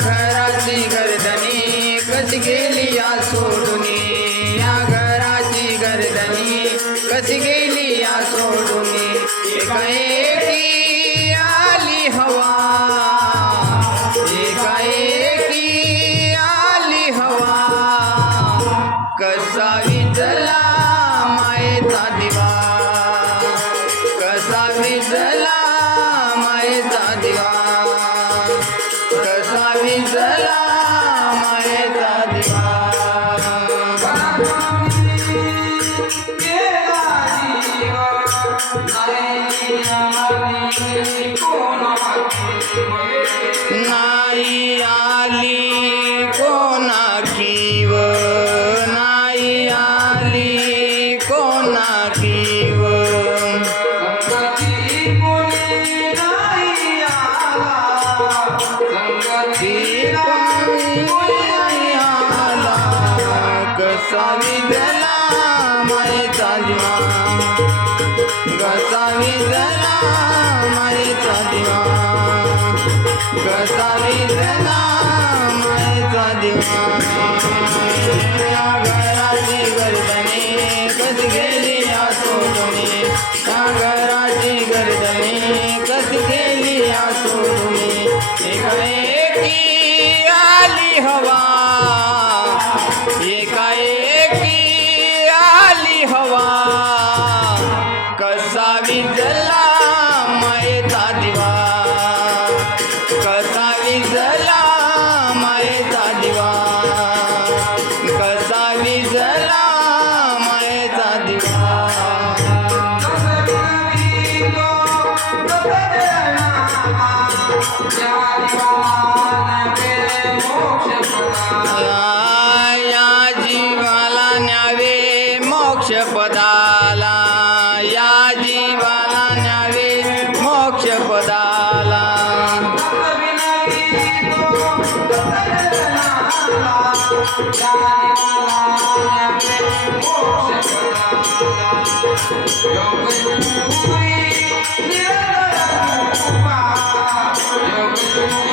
घराची गर्दनी कशी गेली या सोडून, या घराची गर्दनी कशी गेली या सोडून, एकाएकी आली हवा, नाही आली कोणाकीव नाही आली कोणाकीव संगती कोणी नाही आला संगती कोणी आला कसा विजला मायेचा दिवा कसा विजला मायेचा दिवा कसा विजला मायेचा दिवा या घराची गर्दनी कशी गेली या सोडून या घराची गर्दनी कशी गेली या सोडून एकाएकी आली हवा एकाएकी आली हवा कसा विजला मायेचा दिवा कसा विजला मायेचा दिवा कसा विजला मायेचा दिवा या जीवाला न्यावे मोक्ष पदाला या जीवाला न्यावे मोक्ष पदाला योग